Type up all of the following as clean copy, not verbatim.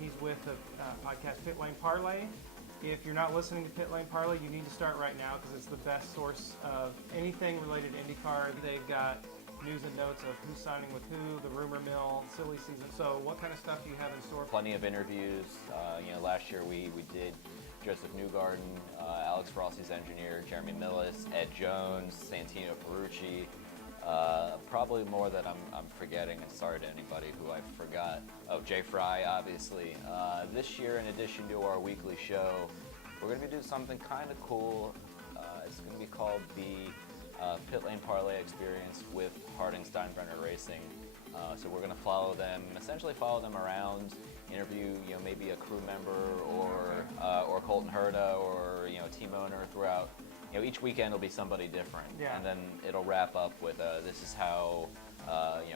He's with the podcast Pitlane Parley. If you're not listening to Pitlane Parley, you need to start right now because it's the best source of anything related to IndyCar. They've got news and notes of who's signing with who, the rumor mill, silly season. So what kind of stuff do you have in store? Plenty of interviews. Last year we did Joseph Newgarden, Alex Rossi's engineer, Jeremy Millis, Ed Jones, Santino Ferrucci. Probably more that I'm forgetting, and sorry to anybody who I forgot. Oh, Jay Fry, obviously. This year, in addition to our weekly show, we're going to be doing something kind of cool. It's going to be called the Pitlane Parley Experience with Harding Steinbrenner Racing. So we're going to essentially follow them around, interview maybe a crew member or Colton Herta or team owner throughout. Each weekend will be somebody different, and then it'll wrap up with this is how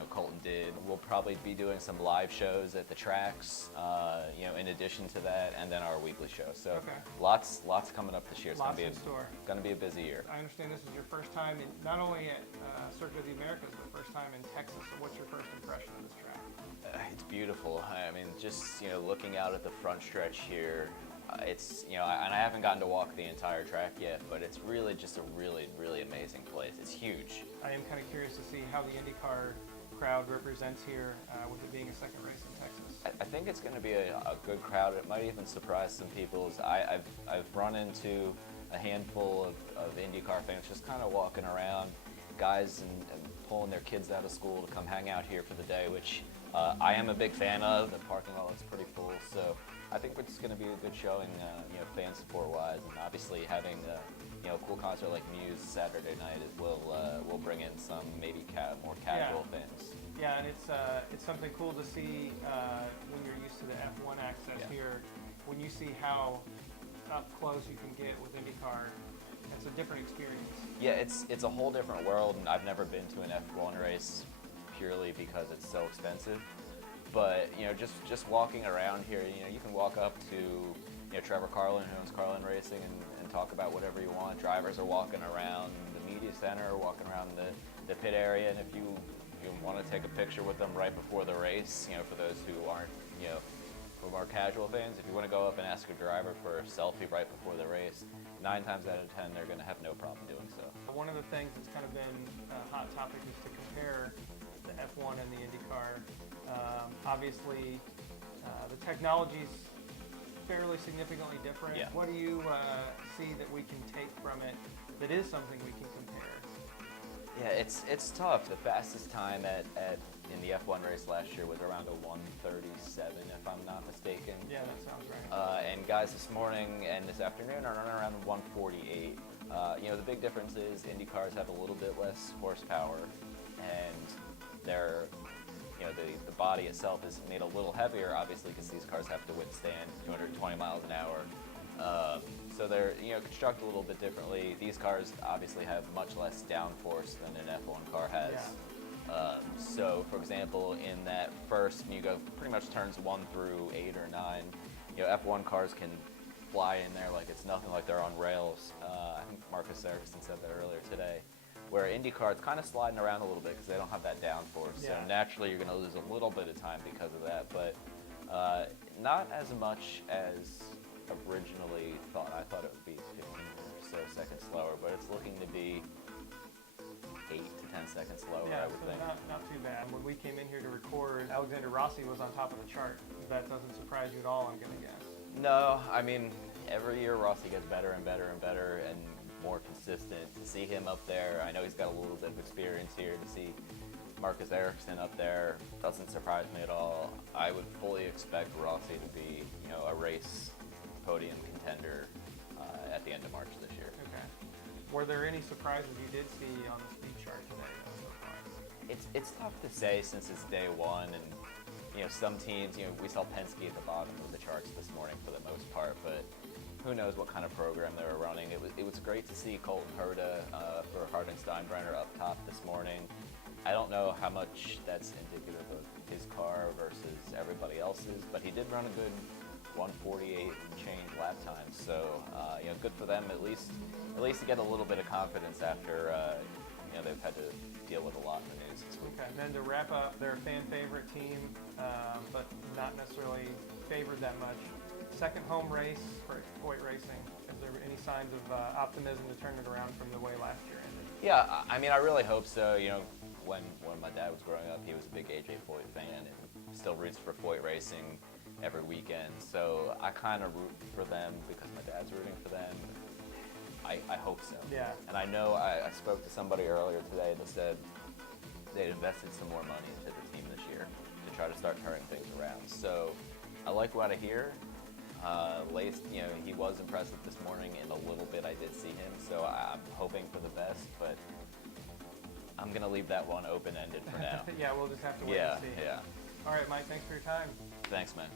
Colton did. We'll probably be doing some live shows at the tracks, in addition to that, and then our weekly show. So lots coming up this year. It's going to be a busy year. I understand this is your first time not only at Circuit of the Americas, but first time in Texas. So what's your first impression of this track? It's beautiful. I mean, just looking out at the front stretch here. It's and I haven't gotten to walk the entire track yet, but it's really just a really amazing place. It's huge. I am kind of curious to see how the IndyCar crowd represents here, with it being a second race in Texas. I think it's going to be a good crowd. It might even surprise some people. I've run into a handful of IndyCar fans just kind of walking around, guys and pulling their kids out of school to come hang out here for the day, which I am a big fan of. The parking lot is pretty full, so I think it's going to be a good showing, fan support-wise, and obviously having a cool concert like Muse Saturday night will bring in some maybe more casual fans. Yeah, and it's something cool to see when you're used to the F1 access here. When you see how up close you can get with IndyCar, it's a different experience. Yeah, it's a whole different world, and I've never been to an F1 race purely because it's so expensive. But just walking around here, you can walk up to Trevor Carlin, who owns Carlin Racing, and talk about whatever you want. Drivers are walking around the media center, walking around the pit area, and if you want to take a picture with them right before the race, for those who aren't who are casual fans, if you want to go up and ask a driver for a selfie right before the race, 9 times out of 10 they're going to have no problem doing so. One of the things that's kind of been a hot topic is to compare the F1 and the IndyCar. Obviously, the technology's fairly significantly different. Yeah. What do you see that we can take from it that is something we can compare? Yeah, it's tough. The fastest time in the F1 race last year was around a 1:37, if I'm not mistaken. Yeah, that sounds right. And guys this morning and this afternoon are running around 1:48. The big difference is IndyCars have a little bit less horsepower, and they're the body itself is made a little heavier, obviously, because these cars have to withstand 220 miles an hour. So they're constructed a little bit differently. These cars obviously have much less downforce than an F1 car has. Yeah. So, for example, in that first, you go pretty much turns 1 through 8 or 9. F1 cars can fly in there like it's nothing, like they're on rails. I think Marcus Ericsson said that earlier today. Where IndyCar, it's kind of sliding around a little bit because they don't have that downforce. So naturally, you're going to lose a little bit of time because of that, but not as much as originally thought. I thought it would be 15 or so seconds slower, but it's looking to be 8 to 10 seconds slower, I would think. Not too bad. When we came in here to record, Alexander Rossi was on top of the chart. That doesn't surprise you at all, I'm going to guess. No, I mean, every year Rossi gets better and better and better and more consistent. To see him up there, I know he's got a little bit of experience here. To see Marcus Ericsson up there doesn't surprise me at all. I would fully expect Rossi to be, a race podium contender at the end of March this year. Okay. Were there any surprises you did see on the speed chart today so far? It's tough to say since it's day one, and some teams, we saw Penske at the bottom of the charts this morning for the most part, but who knows what kind of program they were running. It was great to see Colton Herta for Harding Steinbrenner up top this morning. I don't know how much that's indicative of his car versus everybody else's, but he did run a good 1:48 and change lap time. So good for them at least to get a little bit of confidence after they've had to deal with a lot in the news this week. Okay, then to wrap up, they're a fan favorite team, but not necessarily favored that much. Second home race for Foyt Racing. Is there any signs of optimism to turn it around from the way last year ended? Yeah, I mean, I really hope so. You know, when my dad was growing up, he was a big AJ Foyt fan and still roots for Foyt Racing every weekend. So I kind of root for them because my dad's rooting for them. I hope so. Yeah. And I know I spoke to somebody earlier today that said they'd invested some more money into the team this year to try to start turning things around. So I like what I hear. Lace, you know, he was impressive this morning in a little bit. I did see him, so I'm hoping for the best, but I'm going to leave that one open-ended for now. Yeah, we'll just have to wait and see. Yeah. All right, Mike, thanks for your time. Thanks, man.